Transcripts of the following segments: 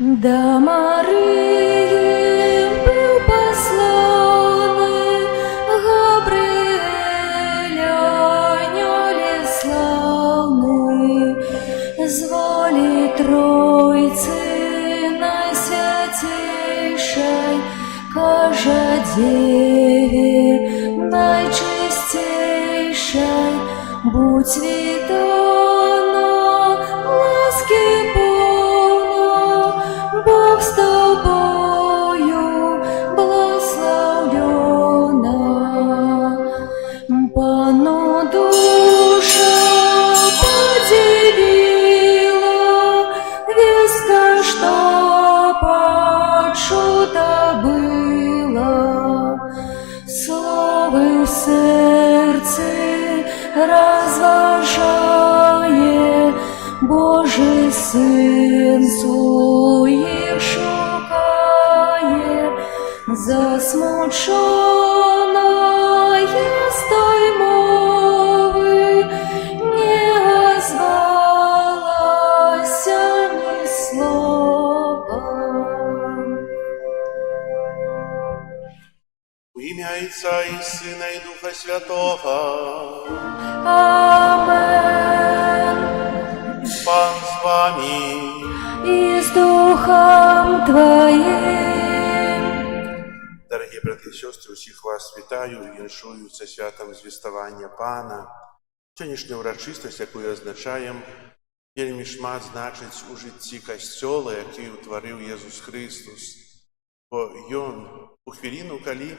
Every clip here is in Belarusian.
До Марии был посланный Гавриэль, ангеле славный, звали Тройцы Найсвятейшей, каже Деве Найчистейшей, будь святана, ласки Бог с тобою, благословлена. Пану душа подивила, вестка, что почута была. Словы в сердце разважає, Божий Син своїх шукає, засмучена я з той мови, не озвалася ні слова. В ім'я Отця і Сина і Духа Святого. Амен. Пан з вами. І з Духом Твоїм. Дорогі брати і сестри, усіх вас вітаю і віншую це святом звістування Пана. Сьогоднішня урочистість, яку означаємо, вельми шмат значить у житті Костьола, який утворив Єсус Христос. Бо Ён у хвилину, коли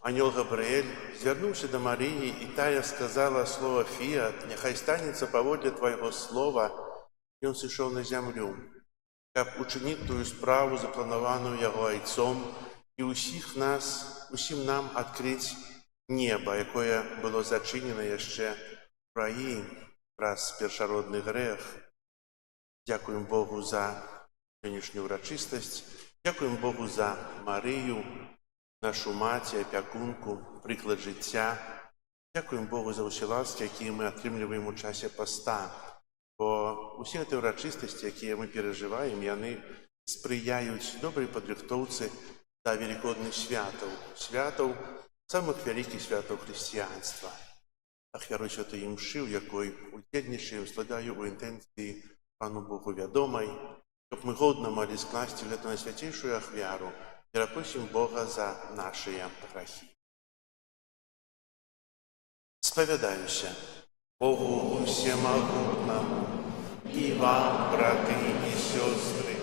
ангел Гавриэль звернувся до Марії, і тая сказала слово «Фіат», «Нехай станеться поводле Твоего слова», і Він сійшов на землю, щоб учинити ту справу, заплановану Його Отцом, і усім нам відкрити небо, яке було зачинено ще в раї, раз першородний грех. Дякуємо Богу за сьогоднішню урочистість, дякуємо Богу за Марію, нашу мать, опікунку, приклад життя. Дякуємо Богу за усі ласки, які ми отримуємо у часі поста. Бо усі ці урочистості, які ми переживаємо, вони сприяють добрій підрихтовці та великодних святів, самих великих святів християнства. Ахвяру святої мши, в якої удільнішим складаю у інтенції Пану Богу відомой, щоб ми годно могли скласти в эту найсвятейшую ахвяру и просим Бога за наши грехи. Споведаюся Богу Всемогутному и вам, браты и сестры,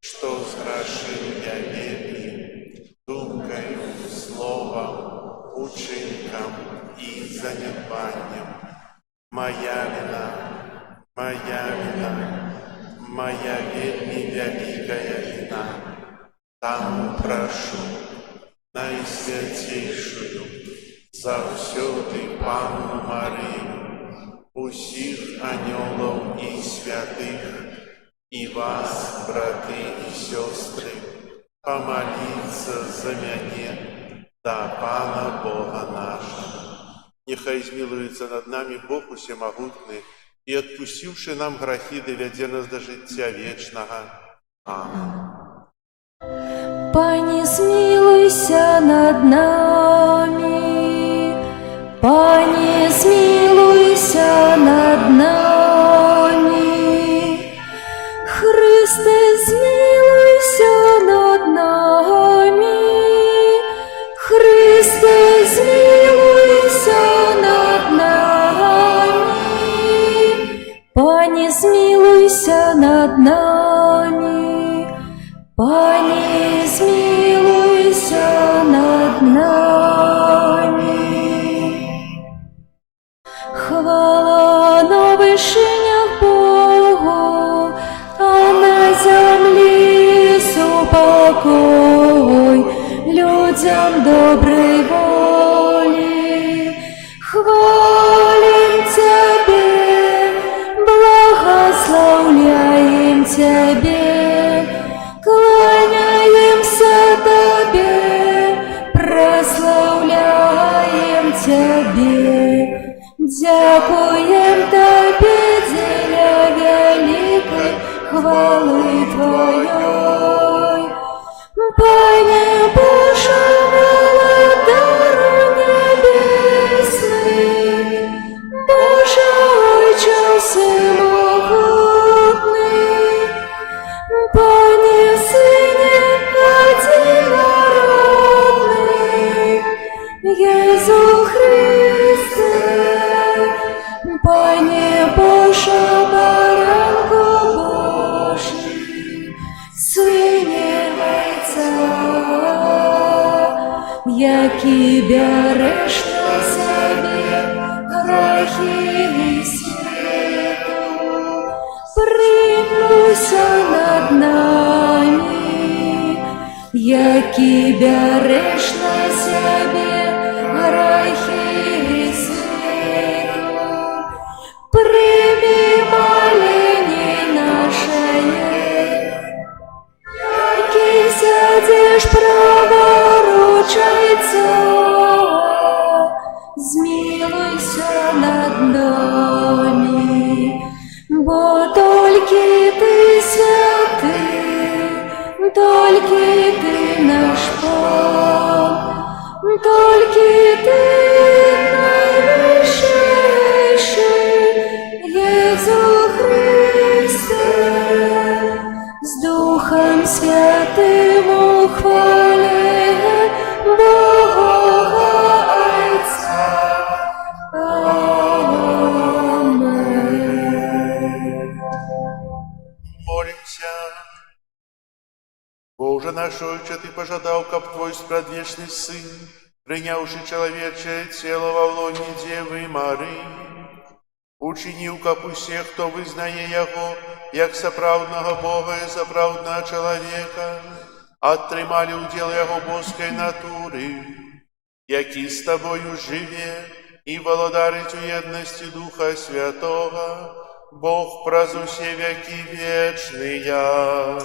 что сгрешил я верой, думкою, словом, учинком и занедбанием. Моя вина, моя вельми великая вина. Там прошу найсвятейшую, завсёды Панну Марию, усіх анёлов и святых, и вас, браты и сестры, помолиться за мяне, да Пана Бога нашего. Нехай змилуется над нами Бог Усемогутный, и, отпустивший нам грехи, доведе нас до життя вечного. Аминь. Пані, змилуйся над нами, Пані, змилуйся над нами, Христе, змилуйся над нами, Христе, змилуйся над нами, Пані, змилуйся над нами. Пані, змилуйся над нами. Хвала на вишинях Богу, а на землі супокой людям доброї волі. Хвалим Тебе, благословляем Тебе, кланяемся Тебе, прославляем Тебе, дякуем Тебе для великой хвалы Твоей. Пане Боже, володару небесный, Боже, Отче всемогутный, Пане Сыне одинородный, Иису Христе, Пане Боже, баранку Божий, Сыне Отца, який береш на себе грехи світу, примнуся над нами, який береш на себе грехи світу, прими моление наше, який сядеш праворучай Царя, змилуйся над нами, бо тільки Ти святий, тільки Ти наш Пан, тільки Ти найвищейший, Єсу Христе, з Духом Святим у хвалі Бога Отця. Амен. Молимся. Боже наш Отче, Ты пожадал, как Твой спрадвечный Сын, принявший человечее тело во лоне Девы Марии, учинил, как у всех, кто визнає Його, як соправдного Бога и соправдного человека, оттримали удел Його божеской натуры, які з Тобою живе и володарить у едности Духа Святого, Бог праз усе веки вечные.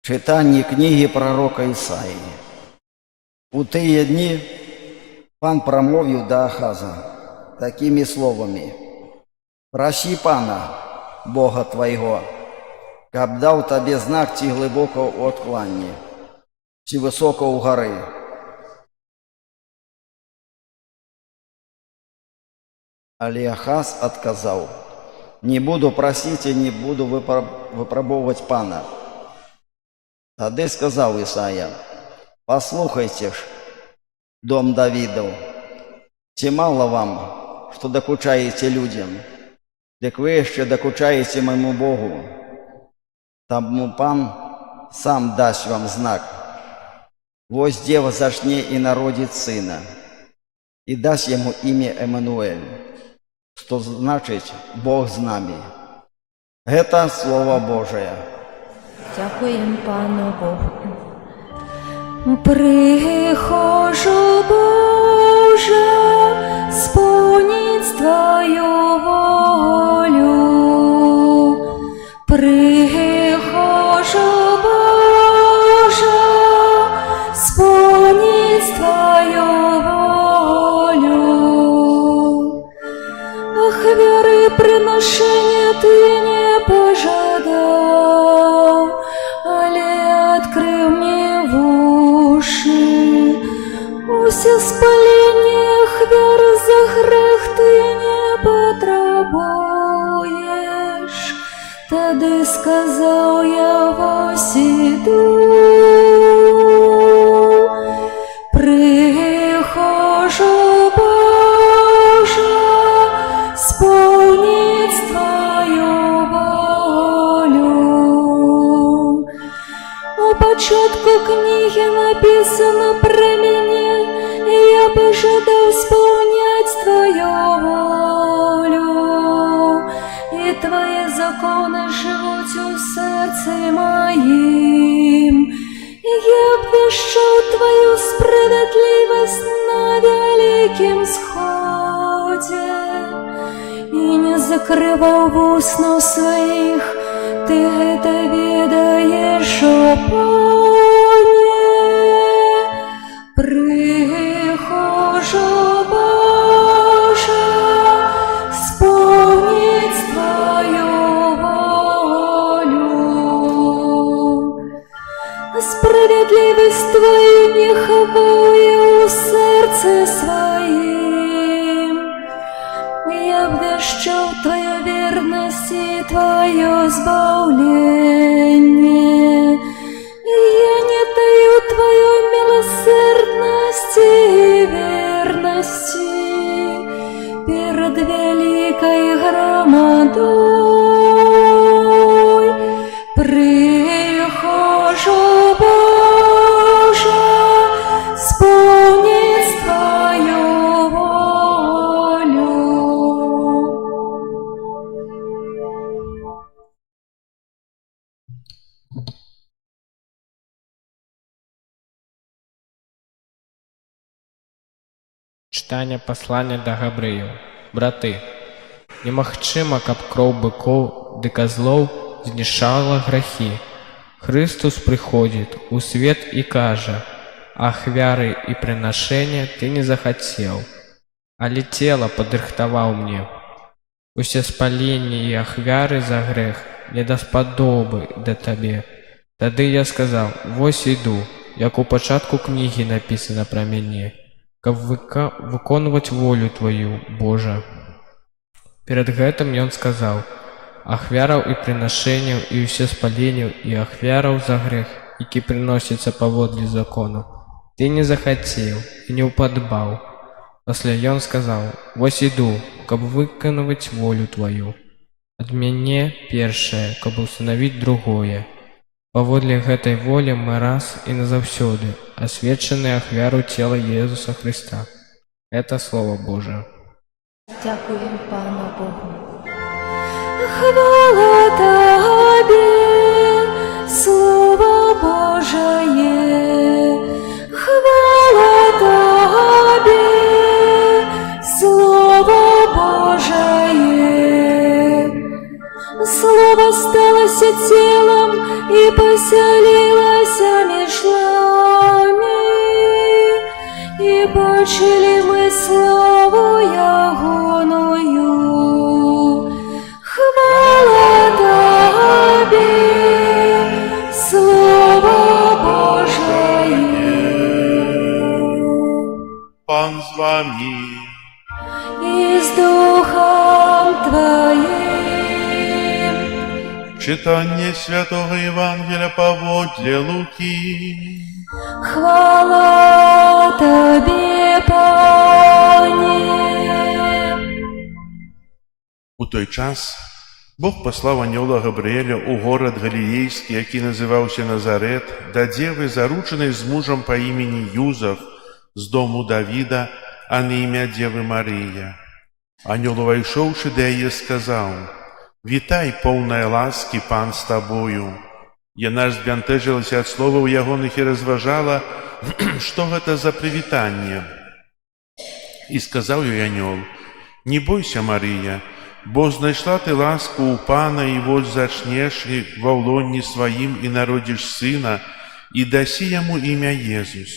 Читання книги пророка Ісаї. У тыя дні пан прамовіў да Ахаза такімі словамі: «Прасі пана, Бога твайго, каб даў табе знак, ці глыбока ў адкланні, ці высока ў гары». Але Ахаз адказаў: «Не буду прасіць і не буду выпрабоўваць пана». Тады сказаў Ісая: «Паслухайце ж, дом Давідаў, ці мала вам, што дакучаеце людзям, дык вы яшчэ дакучаеце майму Богу. Таму пан сам дасць вам знак. Вось дзева зачне і народзіць сына, і дасць яму імя Эмануэль, што значыць Бог з намі». Гэта Слово Божае. Дякуємо Пану Богу. Прихожу, Боже, сповніть Твою волю. Прихожу, Боже, сповніть Твою волю. Ах, веры приношения Ты не пожадал, але открыл мне в уши. Усе спалениях вер за грех Ты не потребуешь. Тады сказал я: «Вось иду». Прихожу, Боже, сповніть Твою волю. У початку книги написано про меня, и я пожадал исполнять Твою волю. И Твои законы живут у сердце моим. И я обвещал Твою справедливость на великим сходе. И не закрывал устно своих, Ты это ведаешь, о Пане. Прихожу, Боже, сповніть Твою волю. Справедливость Твою не ховаю у сердце своим. Я обвещал Твою верность и Твое избавление. Я не таю Твою милосердности и верности перед великой громадой. Прихожу, Боже, сповніть Твою волю. Читання послання до Габрыю. Браты, немагчыма, каб кроў быкоў ды казлоў знішала грахі. Христос прыходзіць у свет і кажа: ахвяры і прынашэння ты не захацеў, але цела падрыхтаваў мне. Усе спаленні і ахвяры за грэх не даспадобы да табе. Тады я сказаў: вось іду, як у пачатку кнігі напісана пра мяне, каб выконваць волю Твою, Божа. Перад гэтым ён сказаў: ахвяраў і прынашэнняў і ўсе спаленняў і ахвяраў за грэх, які прыносіцца паводле закону, ты не захацеў і не ўпадабаў. Пасля ён сказаў: вось іду, каб выконваць волю Тваю. Ад мяне першае, каб устанавіць другое. Паводле гэтай волі мы раз і назаўсёды асвечаны ахвяру цела Езуса Христа. Это Слово Божие. Дякуємо Пану Богу. Хвала Тобі, Слово Божие. Хвала Тобі, Слово Божие. Слово сталося тілом і поселилося між нами. Почили ми славу Ягоною, хвала Тобі, Слово Божие. Пан з вами. И с Духом Твоим. Читання Святого Євангелія поводле Луки. Хвала Тобі, Пане. У той час Бог послав аньола Габріеля у город Галілейський, який називався Назарет, до дєви, зарученої з мужем по імені Юзеф, з дому Давіда, а не ім'я Дєви Марія. Аньол, увайшовши до її, сказав: «Вітай, повна ласки, пан з тобою». Яна ж збянтэжылася ад словаў ягоных і разважала, што гэта за прывітанне. І сказаў ёй анёл: «Не бойся, Марыя, бо знайшла ты ласку ў пана, і вось зачнеш і ва ўлонні сваім і народзіш сына, і дасі яму імя Езус.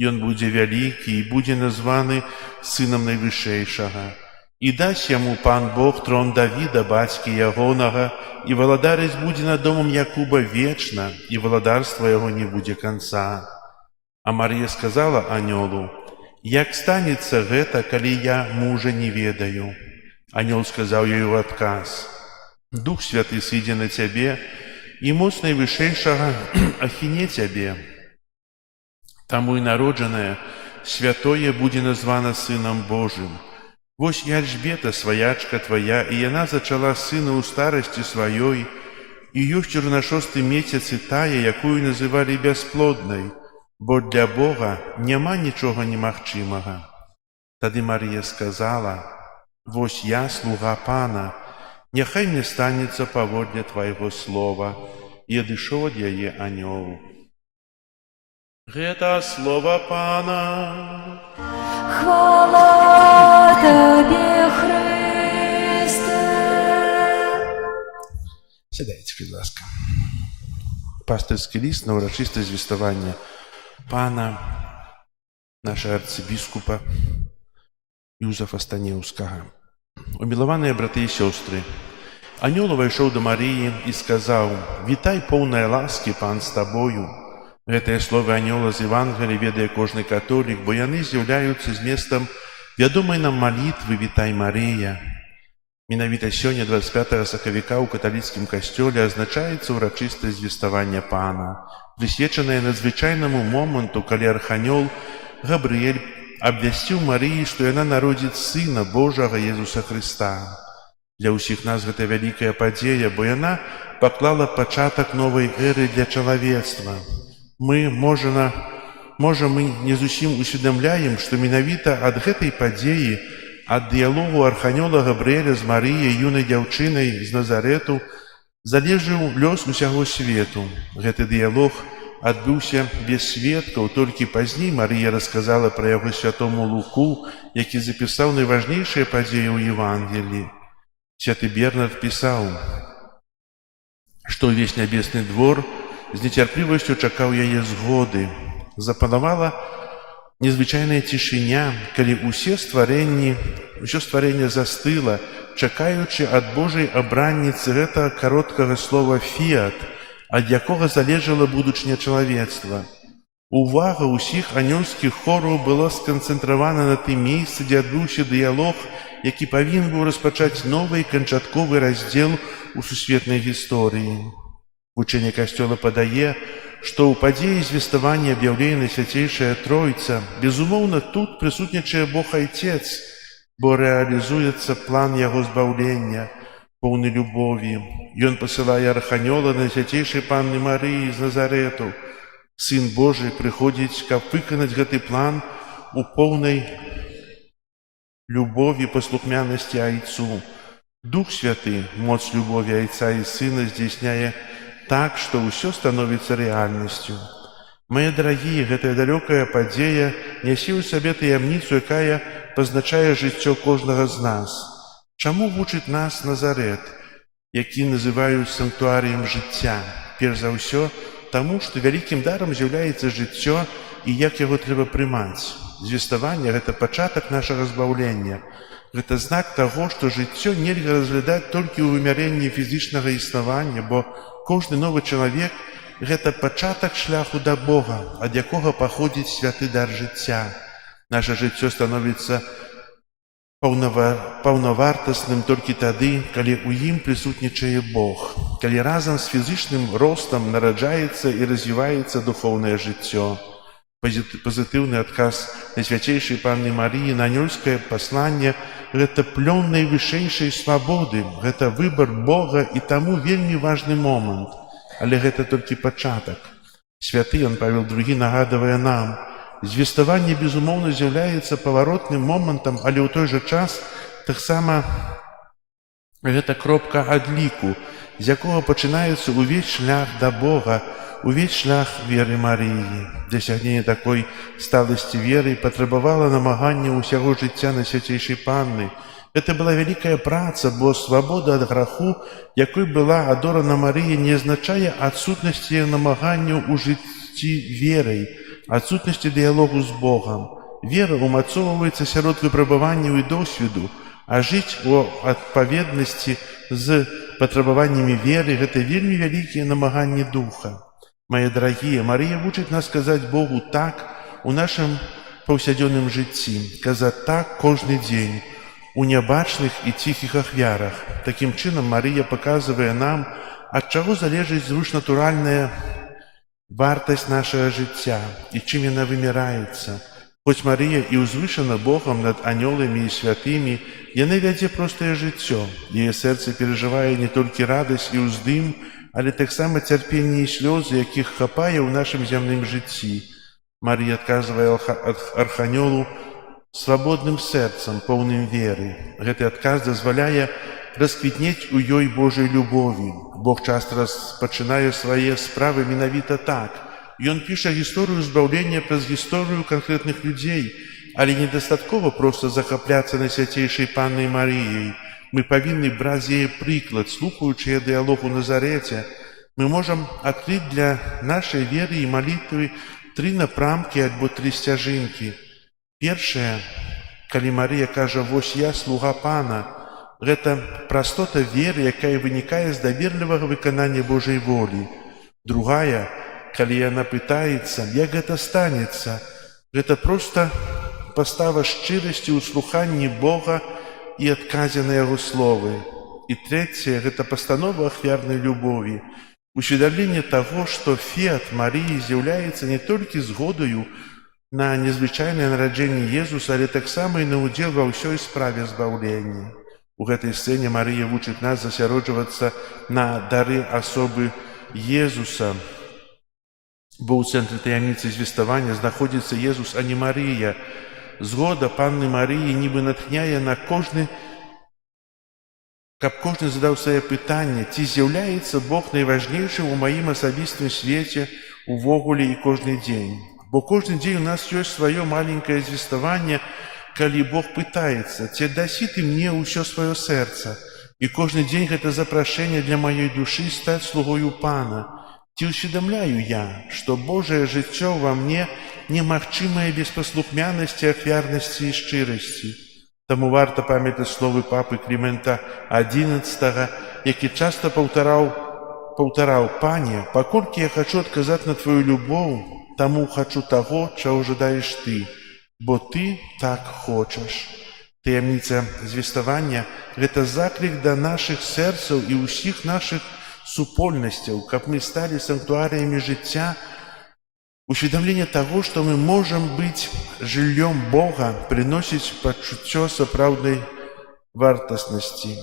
Ён будзе вялікі і будзе названы сынам Найвышэйшага. І дасць яму пан Бог трон Давіда, бацькі ягонага, і валадарыць будзе над домом Якуба вечна, і валадарства яго не будзе канца». А Марія сказала анёлу: «Як станецца гэта, калі я мужа не ведаю?» Анёл сказаў ёй у адказ: «Дух Святы сыдзе на цябе, і моц Найвышэйшага ахіне цябе. Таму і народжанае святое будзе названа Сынам Божым. Вось і Альжбета, сваячка твая, і яна зачала сына ў старасці сваёй, і ёсць ужо на 6-м месяцы тая, якую называлі бясплоднай, бо для Бога няма нічога немагчымага». Тады Марія сказала: «Вось я, слуга пана, няхай мне станецца паводле твайго слова». І адышоў ад яе анёл. Гэта слова пана. Хвала Тобі, Христе. Сядайте, будь ласка. Пастырський ліст на урачисте звіставання пана, нашого арцыбіскупа Юзефа Станеўскага. Умілаваныя браты і сёстры, анёл увайшоў да Марыі і сказаў: «Вітай, поўная ласкі, пан з табою». Гэтыя словы анёла з Евангелія ведае кожны католік, бо яны з'яўляюцца зместам вядомай нам малітвы «Вітай, Марыя». Менавіта сёння, 25 сакавіка, ў каталіцкім касцёле азначаецца ўрачыстае звеставанне пана, прысвечанае надзвычайнаму моманту, калі арханёл Габрыэль абвясціў Марыі, што яна народзіць Сына Божага Езуса Хрыста. Для ўсіх нас гэта вялікая падзея, бо яна паклала пачатак новай эры для чалавецтва. Мы, можа, мы не зусім усведамляем, што менавіта ад гэтай падзеі, ад дыялогу арханёла Габрыэля з Марыяй, юнай дзяўчынай з Назарэту, залежаў лёс усяго свету. Гэты дыялог адбыўся без сведкаў, толькі пазней Марыя расказала пра яго святому Луку, які запісаў найважнейшыя падзеі ў Евангеліі. Святы Бернард пісаў, што ўвесь нябесны двор з нецярплівасцю чакаў яе згоды. Запанавала незвычайная цішыня, калі ўсё стварэнне застыла, чакаючы ад Божай абранніцы гэтага кароткага слова «фіат», ад якога залежала будучыня чалавецтва. Увага ўсіх анёльскіх хораў была сканцэнтравана на тым месцы, дзе адбыўся дыялог, які павінен быў распачаць новы і канчатковы раздзел у сусветнай гісторыі. Вучэнне Касцёла падае, што ў падзеі звеставання аб'яўлена Свяцейшая Тройца. Безумоўна, тут прысутнічае Бог Айцец, бо рэалізуецца план яго збаўлення, поўны любові. Ён пасылае арханёла на Свяцейшай Панны Марыі з Назарэту. Сын Божы прыходзіць, каб выканаць гэты план у поўнай любові, паслухмянасці Айцу. Дух Святы, моц любові Айца і Сына здзейсняе так, што ўсё становіцца рэальнасцю. Мае дарагія, гэтая далёкая падзея нясе ў сабе таямніцу, якая пазначае жыццё кожнага з нас. Чаму вучыць нас Назарэт, які называюць санктуарыем жыцця? Перш за ўсё, таму, што вялікім дарам з'яўляецца жыццё і як яго трэба прымаць. Звеставанне – гэта пачатак нашага збаўлення. Гэта знак таго, што жыццё нельга разглядаць толькі ў вымярэнні фізічнага існавання, бо кожны новы чалавек – гэта пачатак шляху да Бога, ад якога паходзіць святы дар жыцця. Наша жыццё становіцца паўнавартасным толькі тады, калі ў ім прысутнічае Бог, калі разам з фізічным ростам нараджаецца і развіваецца духоўнае жыццё. Пазітыўны адказ Найсвяцейшай Панны Марыі на анёльскае пасланне – гэта плён найвышэйшай свабоды, гэта выбар Бога і таму вельмі важны момант. Але гэта толькі пачатак. Святы Ян Павел II нагадвае нам, звеставанне, безумоўна, з'яўляецца паваротным момантам, але ў той жа час таксама гэта кропка адліку, з якога пачынаецца ўвесь шлях да Бога, увесь шлях веры Марыі. Дасягненне такой сталасці веры патрабавала намагання ўсяго жыцця Найсвяцейшай Панны. Гэта была вялікая праца, бо свабода ад граху, якой была адорана Марыя, не азначае адсутнасці намаганняў у жыцці верай, адсутнасці дыялогу з Богам. Вера умацоўваецца сярод выпрабаванняў і досведу, а жыць у адпаведнасці з патрабаваннямі веры – гэта вельмі вялікія намаганні духа. Мае дарагія, Марыя вучыць нас казаць Богу так у нашым паўсядзённым жыцці, казаць так кожны дзень, у нябачных і ціхіх ахвярах. Такім чынам Марыя паказвае нам, ад чаго залежыць звышнатуральная вартасць нашага жыцця і чым яна вымяраецца. Хоць Марыя і ўзвышана Богам над анёламі і святымі, яна вядзе простае жыццё. Яе сэрца перажывае не толькі радасць і ўздым, але таксама цярпенне і слёзы, якіх хапае ў нашым зямным жыцці. Марыя адказвае арханёлу свабодным сэрцам, поўным веры. Гэты адказ дазваляе расквітнець у ёй Божай любові. Бог часта распачынае свае справы менавіта так. Ён піша гісторыю збаўлення праз гісторыю канкрэтных людзей, але недастаткова проста захапляцца Найсвяцейшай Паннай Марыяй. Мы павінны браць з яе прыклад, слухаючы яе дыялог у Назарэце. Мы можам адкрыць для нашай веры і малітвы 3 напрамкі альбо 3 сцяжынкі. Першае, калі Марыя кажа «Вось я, слуга Пана», гэта прастота веры, якая вынікае з даверлівага выканання Божай волі. Другая, калі яна пытаецца, як гэта станецца, гэта проста пастава шчырасці ў слуханні Бога і адказе на яго словы. І трэцяе – гэта пастанова ахвярнай любові, усведамленне таго, што феат Марыі з'яўляецца не толькі згодаю на незвычайнае нараджэнне Езуса, але таксама і на ўдзел ва ўсёй справе збаўлення. У гэтай сцэне Марыя вучыць нас засяроджвацца на дары асобы Езуса, бо ў цэнтры таямніцы звеставання знаходзіцца Езус, а не Марыя. Згода Панны Марыі нібы натхняе на кожны, каб кожны задаў сваё пытанне, ці з'яўляецца Бог найважнейшым у маім асабістым свеце увогуле і кожны дзень. Бо кожны дзень у нас ёсць сваё маленькае звеставанне, калі Бог пытаецца, ці аддасі ты мне ўсё сваё сэрца. І кожны дзень гэта запрашэнне для маёй душы стаць слугою Пана. Ці ўсведамляю я, што Божае жыццё ва мне немагчымае без паслухмянасці, ахвярнасці і шчырасці. Таму варта памятаць словы папы Клімента XI, які часта паўтараў «Пане, паколькі я хачу адказаць на твою любоў, таму хачу таго, чаго жадаеш ты, бо ты так хочаш». Таямніца звеставання – гэта заклік да нашых сэрцаў і ўсіх нашых супольнасцяў, каб мы сталі санктуарыямі жыцця, усведамленне таго, што мы можам быць жыллём Бога, прыносіць пачуццё сапраўднай вартаснасці.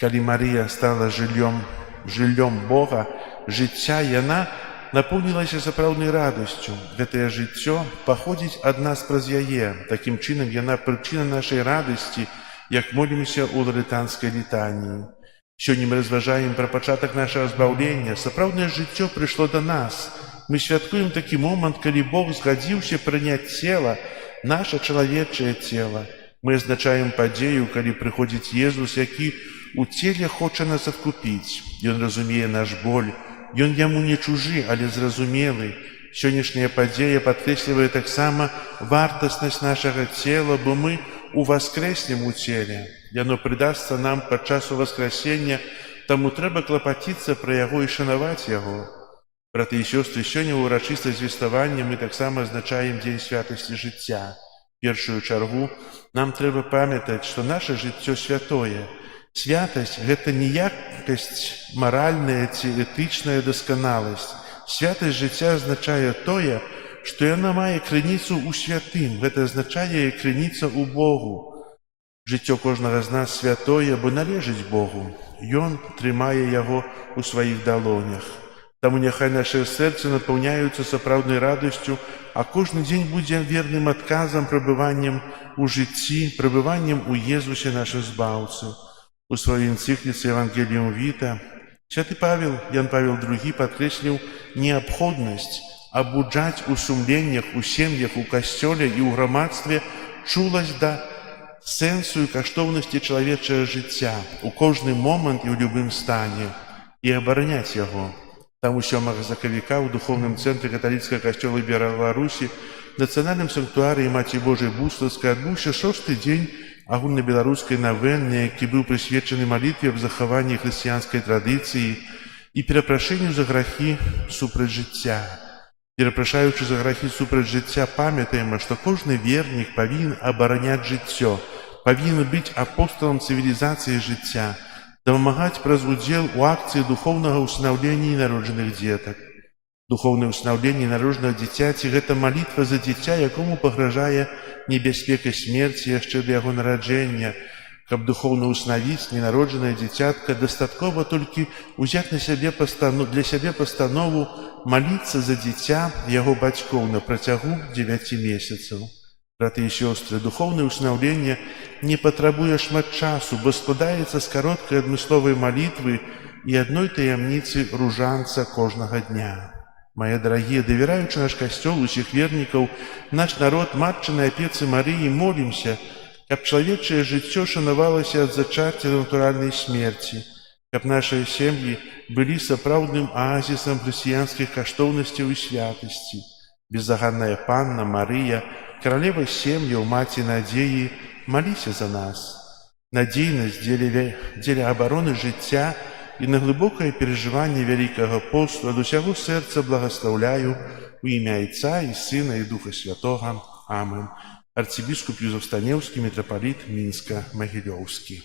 Калі Марыя стала жыллём Бога, жыцця, яна напоўнілася сапраўднай радасцю. Гэтае жыццё паходзіць ад нас праз яе. Такім чынам, яна прычына нашай радасці, як молімся ў ларэтанскай літаніі. Сёння мы разважаем пра пачатак нашага збаўлення. Сапраўднае жыццё прыйшло да нас. Мы святкуем такі момант, калі Бог згадзіўся прыняць цела, наша чалавечае цела. Мы азначаем падзею, калі прыходзіць Езус, які у целе хоча нас адкупіць. Ён разумее наш боль. Ён яму не чужы, але зразумелы. Сённяшняя падзея падкрэслівае таксама вартаснасць нашага цела, бо мы уваскрэснем у целе. Яно прыдасца нам падчас уваскрасення, таму трэба клапаціцца пра яго і шанаваць яго. Браты і сёстры, сёння ў урачыстасць звеставання мы таксама адзначаем дзень святасці жыцця. Першую чаргу нам трэба памятаць, што наша жыццё святое. Святасць – гэта не якасць маральная ці этычная дасканаласць. Святасць жыцця азначае тое, што яна мае крыніцу ў святым. Гэта азначае крыніца ў Богу. Жыццё кожнага з нас святое, бо належыць Богу. Ён трымае яго ў сваіх далонях. Таму няхай нашы сэрцы напаўняюцца сапраўднай радасцю, а кожны дзень будзе верным адказам, прабываннем у жыцці, прабываннем у Езусе нашым збаўцы. У сваёй энцыкліцы «Евангелиум Віта» святы Ян Павел II падкрэсліў неабходнасць абуджаць у сумленнях, у сем'ях, у касцёле і ў грамадстве чуласць да сэнсу і каштоўнасці чалавечага жыцця у кожны момант і ў любым стане і абараняць яго. Таму 7 сакавіка ў духоўным цэнтры каталіцкага касцёла Беларусі нацыянальным санктуарыі Маці Божай Буслаўскай адбыўся 6-й дзень агульнабеларускай навенны, які быў прысвечаны малітве аб захаванні хрысціянскай традыцыі і перапрашэнню за грахі супраць жыцця. Перапрашаючы за грахі супраць жыцця, памятаем, што кожны вернік павінен абараняць жыццё, павінен быць апосталам цывілізацыі жыцця, дапамагаць праз удзел у акцыі духоўнага ўстанаўлення народжаных дзетак. Духоўнае ўстанаўленне народжанага дзіцяці – гэта малітва за дзіця, якому пагражае небяспека смерці яшчэ да яго нараджэння. Каб духоўна ўстанавіць ненароджанае дзіцятка, дастаткова толькі ўзяць для сябе пастанову маліцца за дзіця яго бацькоў на працягу 9 месяцаў. Браты і сёстры, духоўнае ўстанаўленне не патрабуе шмат часу, бо складаецца з кароткай адмысловай малітвы і адной таямніцы ружанца кожнага дня. Мае дарагія, давяраючы наш касцёл усіх вернікаў, наш народ матчынай апецы Марыі, молімся, каб чалавечае жыццё шанавалася ад зачацця да натуральнай смерці, каб нашыя сем'і былі сапраўдным аазісам хрысціянскіх каштоўнасцяў і святасці. Беззаганная Панна Марыя, каралева сем'яў, маці надзеі, маліся за нас. Надзейнасць дзеля абароны жыцця і на глыбокае перажыванне вялікага посту ад усяго сэрца благаслаўляю у імя Айца і Сына і Духа Святога. Амэн. Арцыбіскуп Юзеф Станеўскі, мітрапаліт Мінска-Магілёўскі.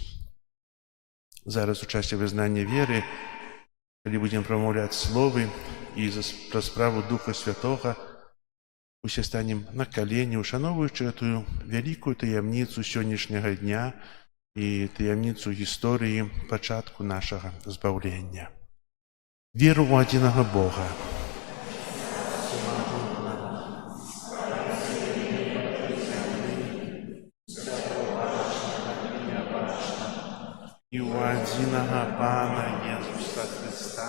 Зараз у часе вызнання веры, калі будзем прамаўляць словы і пра справу Духа Святога, усе станем на калені, ушановуючы гэтую вялікую таямніцу сённяшняга дня і таямніцу гісторыі пачатку нашага збаўлення. Веру ў адзінага Бога. І ў адзінага Пана Езуса Хрыста,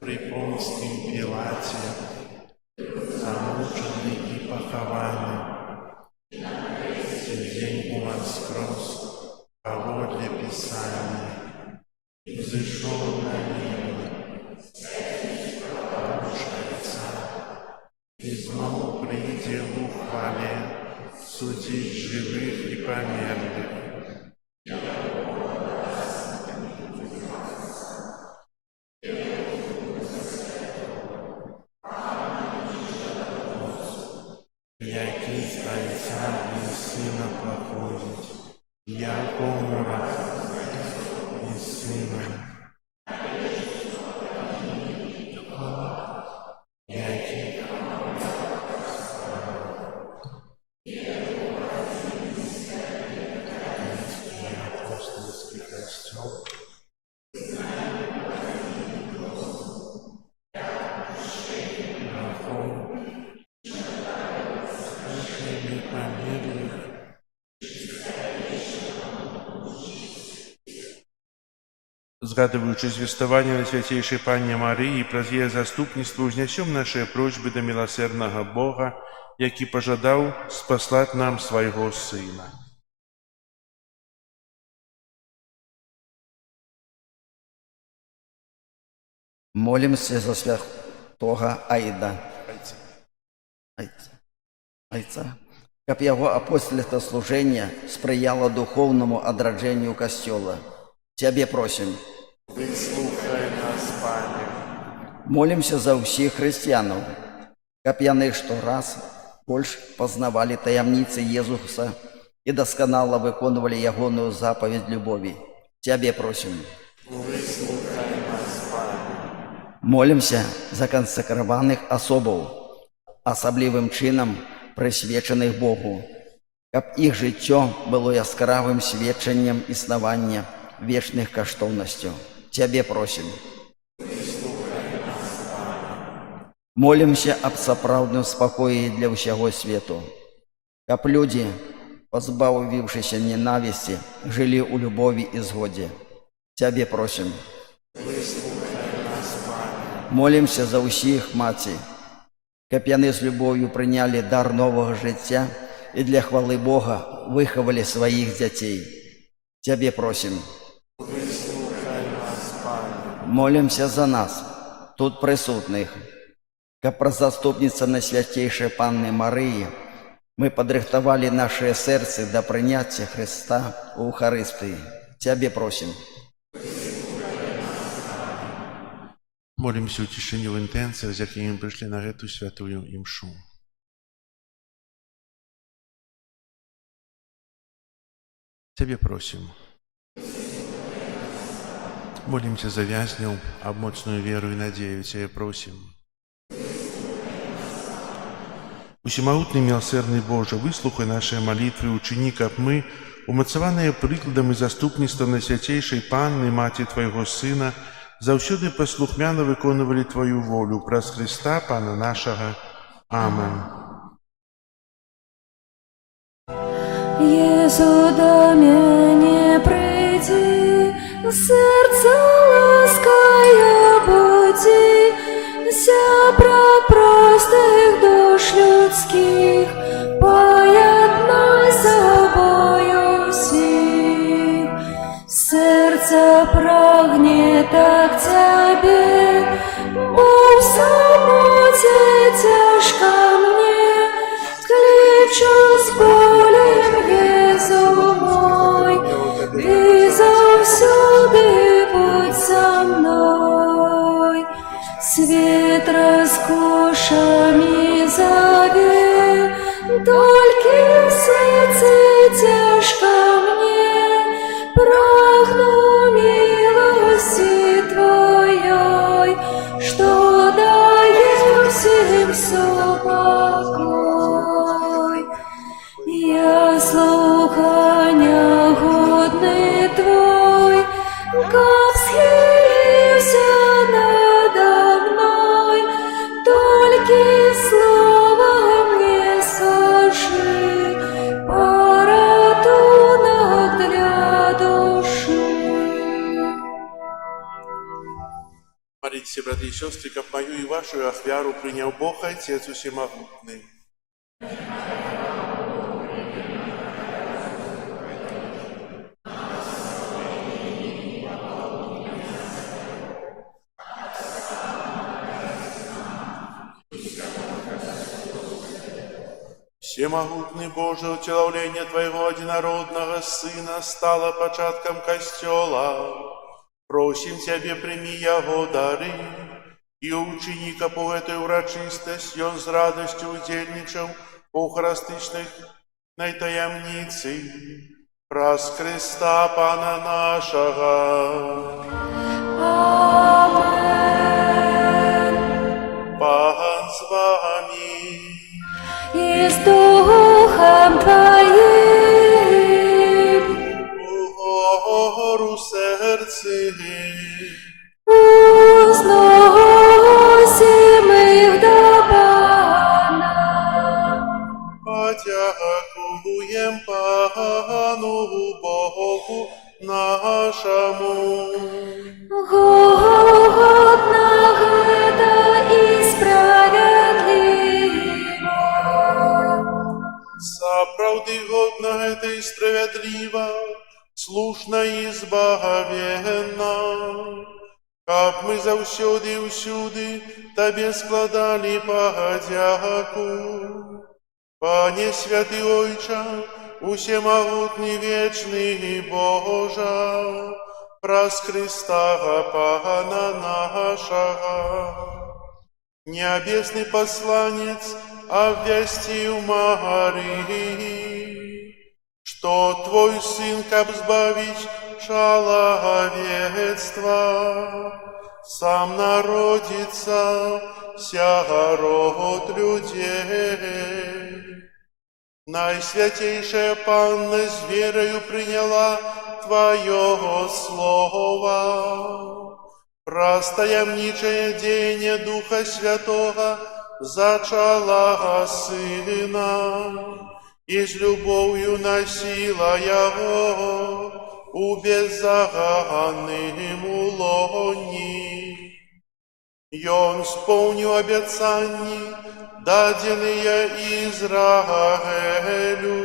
при Понскім Пілаце, замучаны і пахаваны, дзень уваскрос паводле Пісання, зышоў на неба, рушаецца, і зноў прыйдзе ў хвале судзіць жывых і памерлых. Які з Айца і Сына паходзіць, якому і Сына. Згадуючи звіставання Найсвятейшей Панні Марії, праз її заступництво узнесем наші просьби до милосердного Бога, який пожадав спаслать нам свого Сина. Молимся за святого Айда. Айца. Как его апостольское служение сприяло духовному одроджению Костела. Тебе просим. Вислухай нас, Пане. Молимся за всех христианов, как яны раз больше познавали таямницы Иисуса и досконало выконывали ягоную заповедь любови. Тебе просим. Вислухай нас, Пане. Молимся за консекрованных особов, особливым чином присвячених Богу, как их життя было яскравым свідченням існування вечных коштовностей. Тебе просим. Молимся об сапраўдным спокоі для всего свету, как люди, позбавившись ненависти, жили у любови и згоде. Тебе просим. Молимся за усіх маці, как яны с любовью приняли дар нового життя и для хвалы Бога выховали своих детей. Тебе просим. Молимся за нас, тут присутных, как про заступница Найсвятейшей Панны Марии, мы подрихтовали наше сердце до принятия Христа у Евхаристии. Тебе просим. Молимся у тишині в інтенціях, з якими прийшли на эту святую імшу. Тебе просим. Молимся за вязнів, об моцную веру и надею. Тебе просим. Усемогутный милосердный Боже, выслухай наши молитвы, учини, как мы, умацаванные прикладом и заступництвом Найсвятейшей Панны, Мати Твоего Сына, заўсёды паслухмяна выконвалі Твою волю праз Христа, Пана нашага. Амен. Єсу, до мене прийди, серце ласкає буди, ся про простих душ людських, поєднай з собою всіх. Серце прагне так тебе, бо в самоте тяжко мне, кличу с болем, Єзу мой, ты завсюди будь со мной. Свет роскошами зове, только в сердце тяжко мне, прагну милости Твоей, что дает всем покой. Я слухання годний Твой, как схилился надо мной, только слово мне скажи, поратунок для души. Молитесь, братья и сестры, как мою и вашу ахвяру принял Бог, Отец Всемогутный. Всемогутный Боже, утеловление Твоего одинородного Сына стало початком Костела. Просим Тебе, прими Его дары, и ученика по этой урочистости он с радостью удельничал по харастичных таямницы. Праз Христа Пана нашего. Амен. Пан с вами. и с Духом Твоим. Угору сердце, Узносим их до Пана. подякуем Пану Богу нашему. Годно это и справедливо. Сапраўды годна гэта і справядліва, слушна і збагавенна, каб мы заўсёды і ўсюды Табе складалі падзяку. Пане святы Ойча, усемагутны вечны Божа, праз Христа Пана нашага. Небесный посланец обвестил Марии, что Твой Сын, каб сбавить человечество, сам народится ся род людей. Наисвятейшая Панна с верою приняла Твое Слово. Простаямничае деяние Духа Святого зачала Сына, и с любовью носила Его у беззаганным улоне. И Он исполнил обетования, даденные Израилю,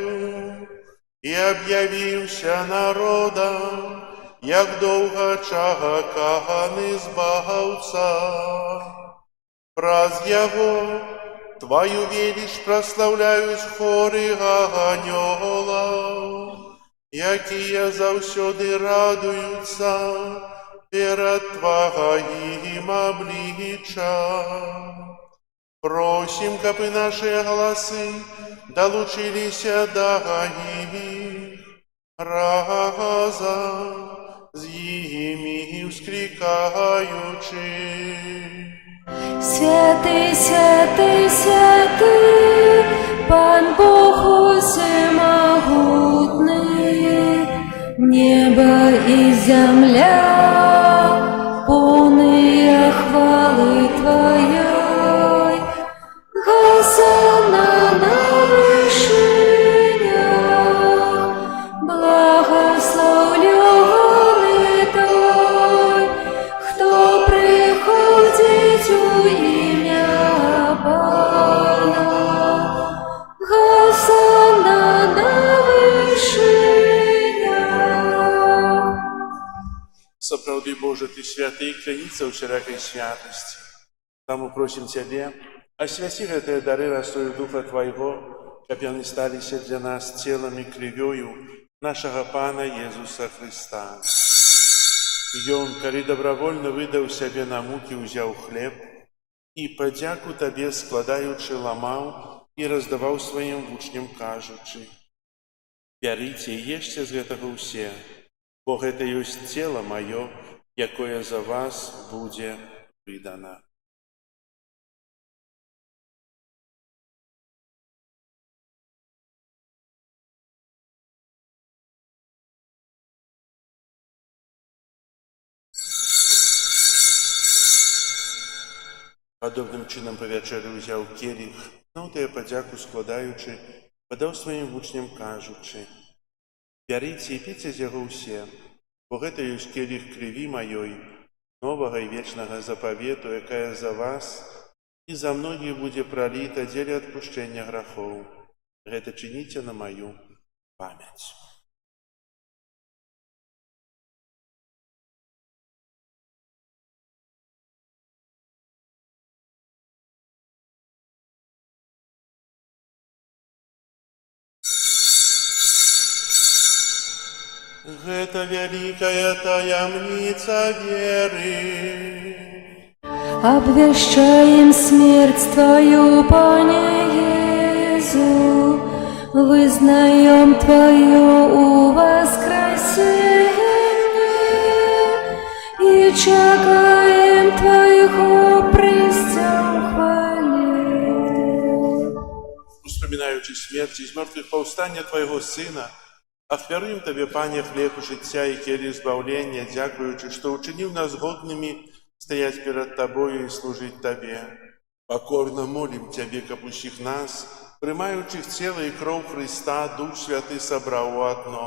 и объявился народом, як довгочаканий збавця. Праз Його Твою велич прославляють хори аньолов, які завсюди радуються перед Твоим обличчям. Просим, кабы наши голоси долучилися до их разом, з ними вскрикаючи. Святый, святый, святый, Пан Бог усемогутный, небо и земля, полные хвалы Твоей. Хосанна на вышинях, благословленный Той, кто приходит у имя Пана. Хосанна на вышинях. Сапраўды, Боже, Ты святы, кляніца ў всякой святости. Таму просим Цябе, освяти гэтыя дары растою Духа Твайго, каб яны сталіся для нас целам і крывёю нашага Пана Езуса Христа. Ён, калі добровольно выдаў сябе на мукі, узяў хлеб і падзяку Табе складаючы ламаў і раздаваў сваім вучням, кажучы: «Бярыце і ешце з гэтага ўсе, бо гэта ёсць цела маё, якое за вас будзе выдана». Падобным чынам па вячэры ўзяў келіх, зноў тыя падзяку складаючы, падаў сваім вучням, кажучы: «Бярыце і піце з яго ўсе, бо гэта ёсць келіх крыві маёй, новага і вечнага запавету, якая за вас і за многіх будзе праліта дзеля адпушчэння грахоў. Гэта чыніце на маю памяць». Гэта вялікая таямніца веры. Обвещаем смерть Твою, Пане Иису, вызнаем Твое воскресение и чекаем Твоего престол хвали. успоминаючи смерць і з мёртвых паўстання Твайго Сына, ахвяруем Табе, Пане, хлеб жыцця і келіх збаўлення, дзякуючы, што ўчыніў нас годнымі стаяць перад Табою і служыць Табе. Покорно молім Цябе, каб усіх нас, прымаючых цела і кроў Хрыста, Дух Святы сабраў у адно.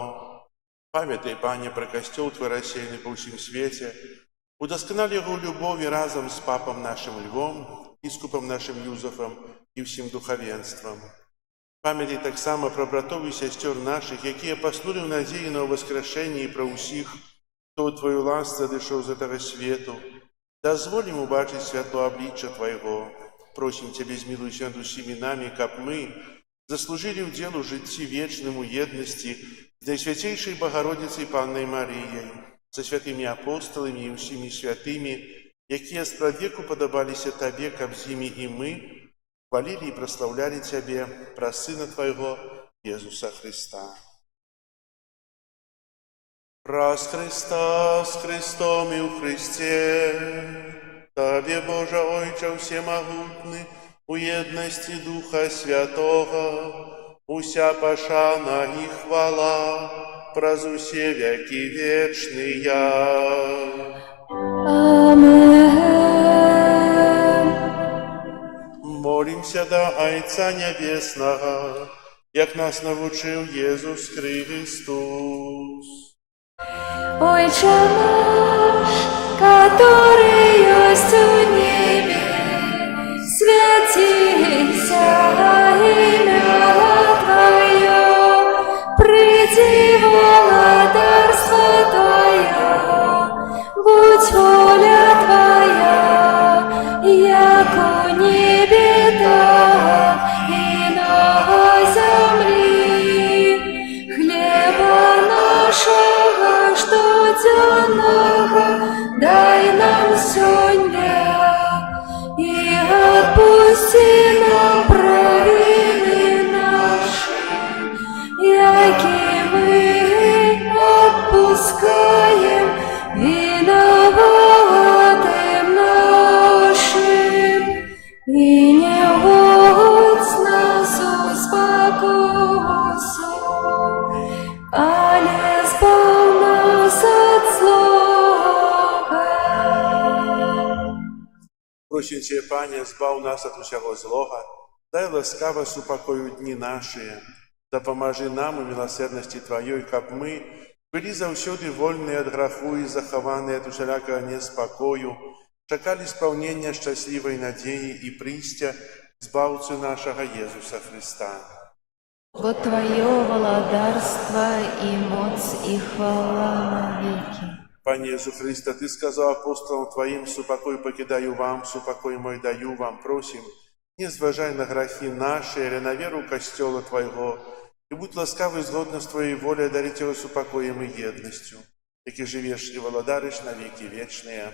Памятай, Пане, пра касцёл Твой рассеяны па ўсім свеце, удасканал яго ў любові разам з папам нашым Львом, біскупам нашым Юзафам і ўсім духавенствам. Памятай таксама пра братоў і сясцёр нашых, якія паснулі ў надзеі на ўваскрашэнне, і пра ўсіх, хто ў Тваю ласку адышоў з гэтага свету. Дазволім убачыць святло аблічча Твайго. Просім Цябе, змілуйся над усімі намі, каб мы заслужылі ўдзел у жыцці вечным у еднасці з Найсвяцейшай Багародзіцай Паннай Марыяй, са святымі апосталамі і ўсімі святымі, якія спрадвеку падабаліся Табе, каб з імі і мы хвалілі і праслаўлялі Цябе праз Сына Твайго, Езуса Христа. Праз Христа, з Христом і ў Христе, Табе, Божа Ойча Всемагутны, у еднасці Духа Святого, уся пашана і хвала праз усе векі вечныя. Амен. Молімся да Айца Нябеснага, як нас навучыў Езус Христос. Отче наш, который есть у небе, святися имя Твое, приди владарство Твое, будь воля Твоя, як у небе, так и на земле. Хлеба нашего щоденного дай нам сегодня, и отпусти нам провины наши, яки мы отпускаем виноватым нашим, и не вводь нас в спокусу, але збав нас от злого. Просім Цябе, Пане, збаў нас ад усяго злога, дай ласкава супакою дні нашыя, дапамажы нам у міласэрнасці Тваёй, каб мы былі заўсёды вольныя ад граху і захаваныя ад усялякага неспакою, чакалі спаўнення шчаслівай надзеі і прыйсця збаўцы нашага Езуса Христа. Бо Твое владарство и моц и хвала навеки. Пане Езу Христа, Ты сказаў апостолам Твоим: «Супакой покидаю вам, супакой мой даю вам». Просим, не зважай на грахи наши, але на веру костёла Твоего, и будь ласкавый згодно с Твоей волей дарить его супокоем и едностью, які живеш и владариш на веки вечные.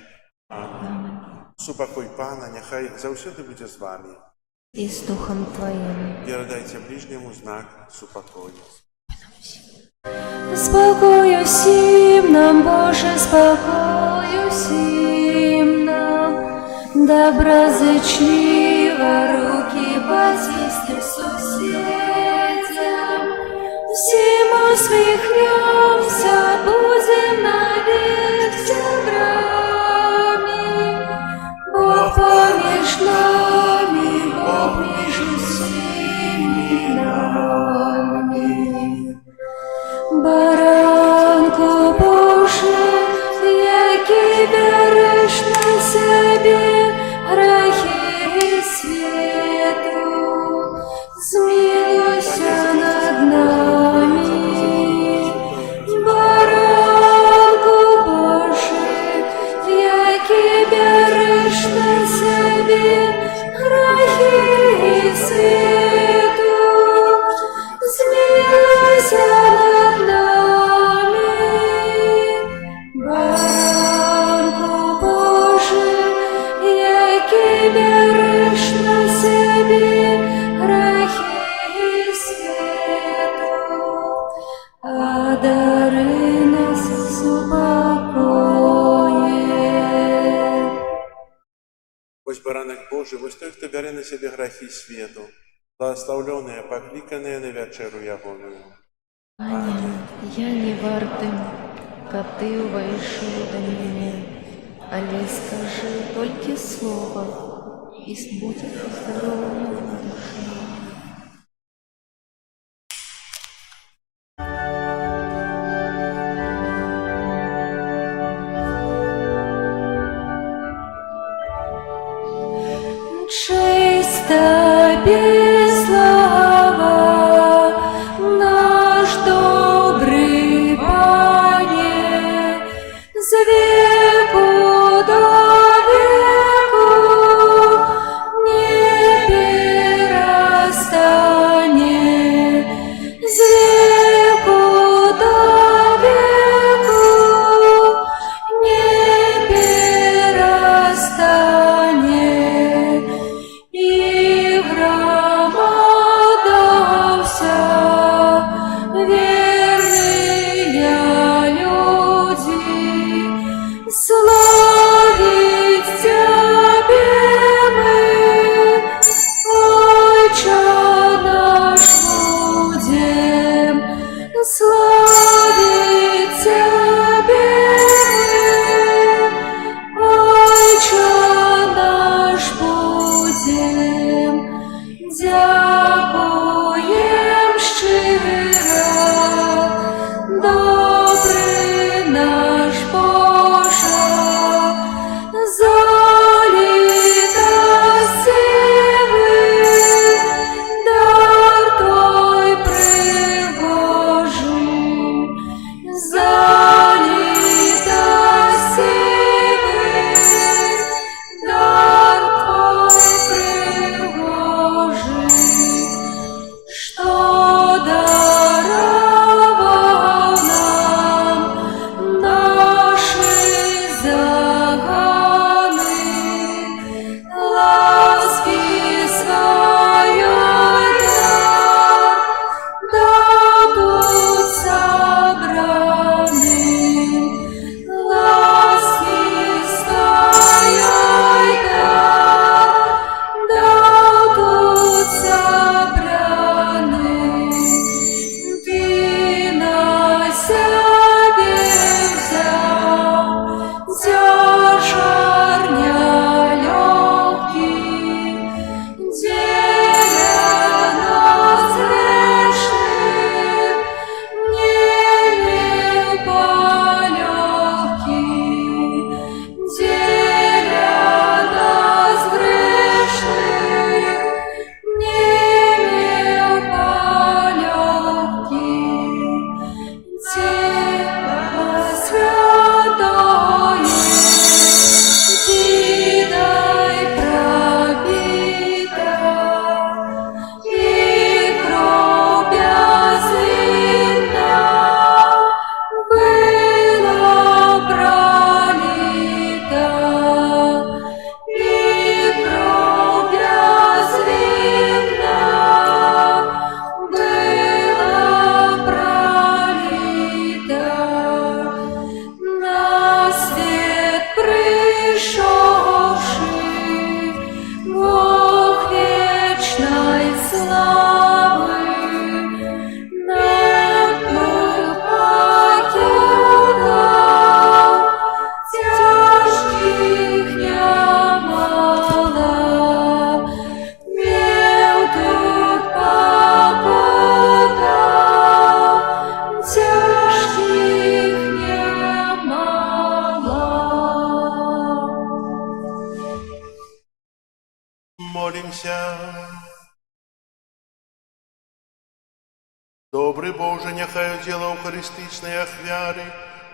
Аминь. Супокой Пана, нехай заўсёды будзе з вами. И с Духом Твоим. Передайте ближнему знак супокою. Спокою всім нам, Боже, спокою всім нам, доброзичливо руки потиснем сусідям, всім усміхнемся, будем навек сябрами, Бог поміж нами, Бог між усіми нами. Баранку Божий, який береш на себе грехи світу, змилуйся над нами. Баранку Божий, який береш на себе грехи світу, змилуйся над нами. Баранку Божий, який береш на себе грехи світу, одари нас супокоєм. Ось баранок Божий, ось той, хто бере на себе грехи світу. Благословленная, покликанная на вечеру Ягоную. Аня, я не вартым, каб ты увайшоў да мяне, але скажы толькі слова, і будзе здароўя душа. Чисто без слова, наш добрый Пане, с веку до веку не перестанет, с веку до веку не перестанет. И громада вся, верные люди, славить Тебе мы, Отче наш будем, славить Тебе мы, Отче наш будем, дякуем щиро, добрий наш Боже, за літа сили, дар Той пригожий, за літа сили, дар Твой пригожий, що даровав нам наші загани, ласки своєї дар, дадуть собраним, ласки своєї дар, дадуть собраним. Ты на себе взял тяжар нелегкий, деля нас грешных, не имел полегкий, деля нас грешных, не имел полегкий, Дева святое, дидой пробита, и кров'я злинна была пролита, и кров'я злинна была пролита, на свет пришедший, Бог вечной славы, нам покидал, тяжких немало, мел тут покуда, тяжких немало. Молимся. Добрий Боже, нехай діло Охаристичної ахвяри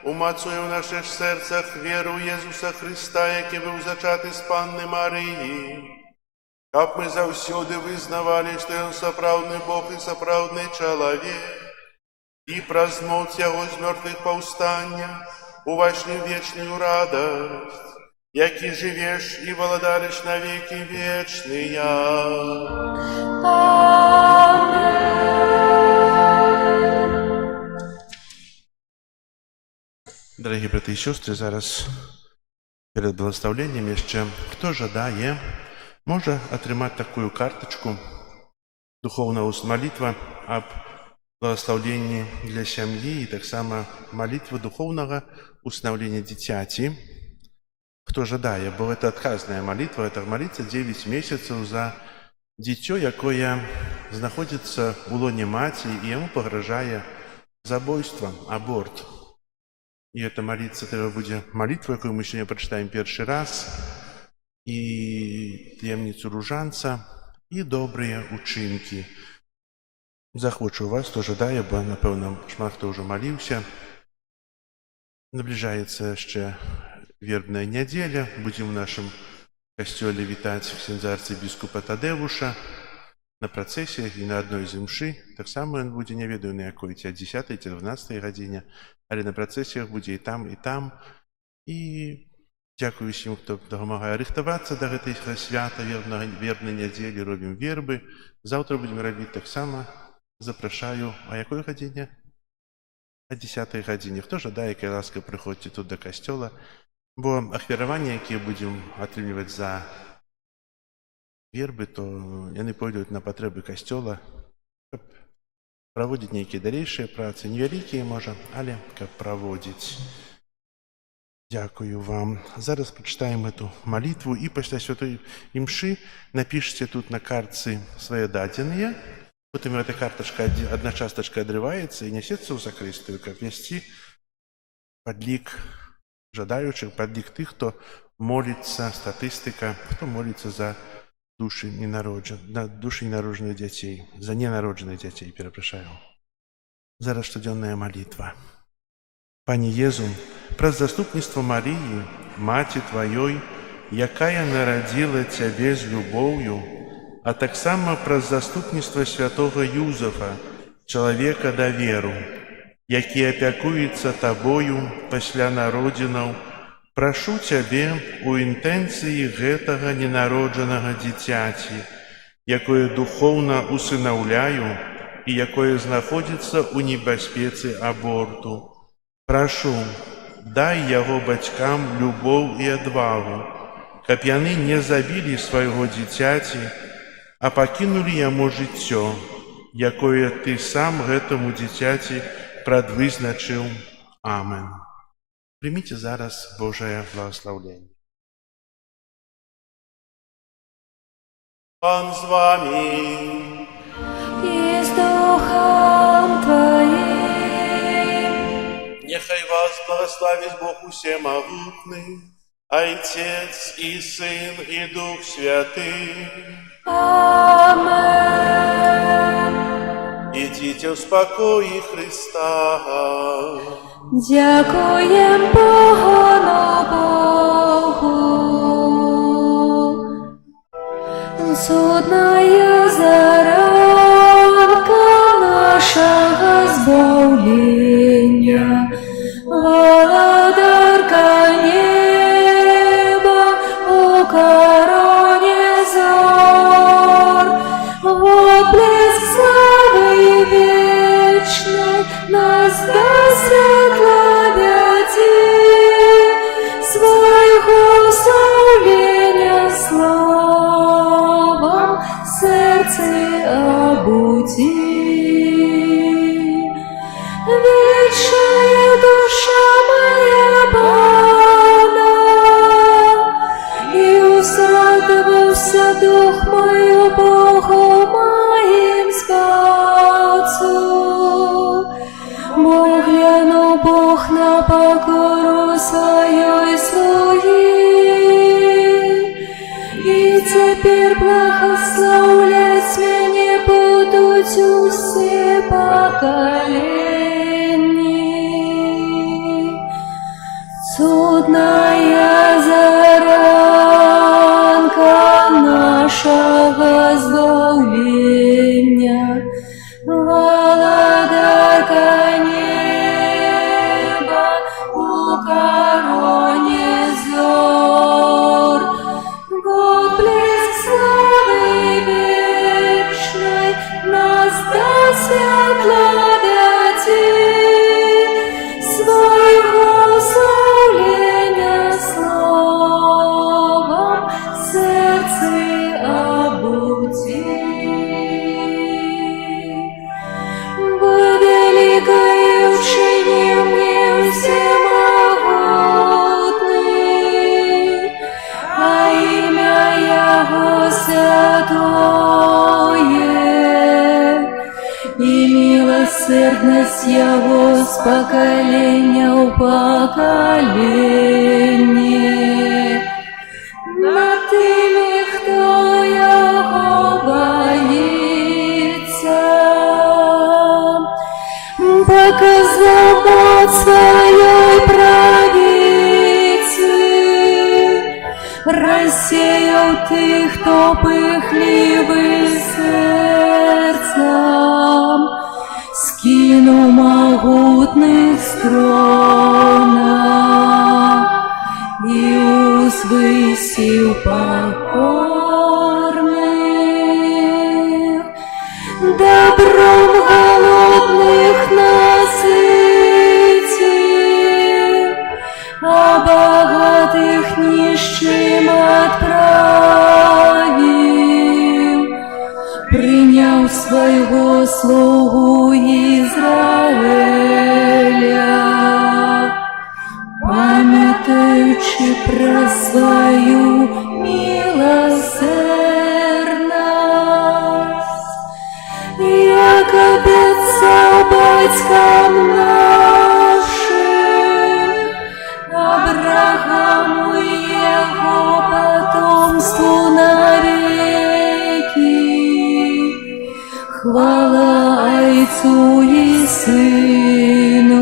умацує в наших серцях віру Єсуса Христа, який був зачатий з Панни Марії. Каб ми завсюди визнавали, що Він справдний Бог і справдний чоловік, і празднуть Його з мертвих повстання, увайшли в вічну радость, які живеш і володариш на віки вічні. Дорогі брати і сестри, зараз перед благословенням ще хто жадає, може отримати таку карточку духовная молитва об благословенні для сям'і і таксама молитва духовнага установлення дзіцяці. Хто жадае, бо гэта адказная молитва, это молиться 9 месяцаў за дзіцё, якое знаходзіцца ў лоне маці, і яму пагражае забойства, аборт. І эта молиться трэба будзе молитва, якую мы сёння прачытаем першы раз, і таямніцу ружанца, і добрыя учынкі. Захвочу вас, хто жадае, бо, напэўна, шмат хто ўжо маліўся. Набліжаецца яшчэ вербная нядзеля. Будзем у нашым касцёле вітаць ксяндза арцыбіскупа Тадеуша на працэсіях і на адной з імшы. Таксама ён будзе, не ведаю на якой, ці о 10, ці 12 гадзіне, але на працэсіях будзе і там, і там. І дзякую усім, хто дапамагае рыхтавацца да гэтага свята вербнай нядзелі, робім вербы. Заўтра будзем рабіць таксама. Запрашаю, а якой гадзіне? О 10 гадзіне. Хто жадае, калі ласка, прыходзьце тут да касцёла, бо ахвяраванні, якія будзем атрымліваць за вербы, то яны пойдуць на патрэбы касцёла, каб праводзіць нейкія далейшыя працы, невялікія, можа, але каб праводзіць. Дякую вам. Зараз прачытаем эту малітву, і пасля святой імшы напішыце тут на картцы свае дадзеныя. Потым эта картачка, одна частачка адрываецца і нясецца ў сакрыстыю, каб весці падлік жадаючых, падлік тых, хто моліцца, статыстыка, хто моліцца за душы ненароджаных дзяцей, за ненароджаных дзяцей, перапрашаю. Зараз штодзённая малітва. Пане Езу, праз заступніцтва Марыі, маці Тваёй, якая нарадзіла Цябе з любоўю, а таксама праз заступніцтва святого Юзафа, чалавека даверу, які апякуецца Табою пасля народзінаў, прашу Цябе у інтэнцыі гэтага ненароджанага дзіцяці, якое духоўна усынаўляю і якое знаходзіцца ў небяспецы аборту. Прашу, дай яго бацькам любоў і адвагу, каб яны не забілі свайго дзіцяці, а пакінулі яму жыццё, якое Ты сам гэтаму дзіцяці прадвызначыў. Амен. Прыміце зараз Божае благословенне. Пан з вами. И с Духом Твоим. Нехай вас благословить Бог усемогутный, Отец и Сын и Дух Святый. Амен. Идите в спокое Христа. Дякуем Богу, судная заранка нашего збавлення, володарка неба у короне зор, отблеск славы вечной нас до светла веди, своего славления славам сердце обуди. Вечная душа моя Пана, и усадывался дух мой Богу моим спасу. Бо глянул Бог на покору своей слуги, и теперь благословлять меня будут верность Его с поколения в поколение. Над тими, хто Його боїться, показав моць своєї правиці, розсіяв тих, хто пихливий серцем, скинув могутних строна і узвисів покорних, добром голодних наситив, а багатих нищим отправив, прийняв свого слугу Ізраїля, пам'ятаючи про свою милосердність, як обіцяв батькам нашим, Аврааму і його потомству навеки. Хвала Отцу і Сину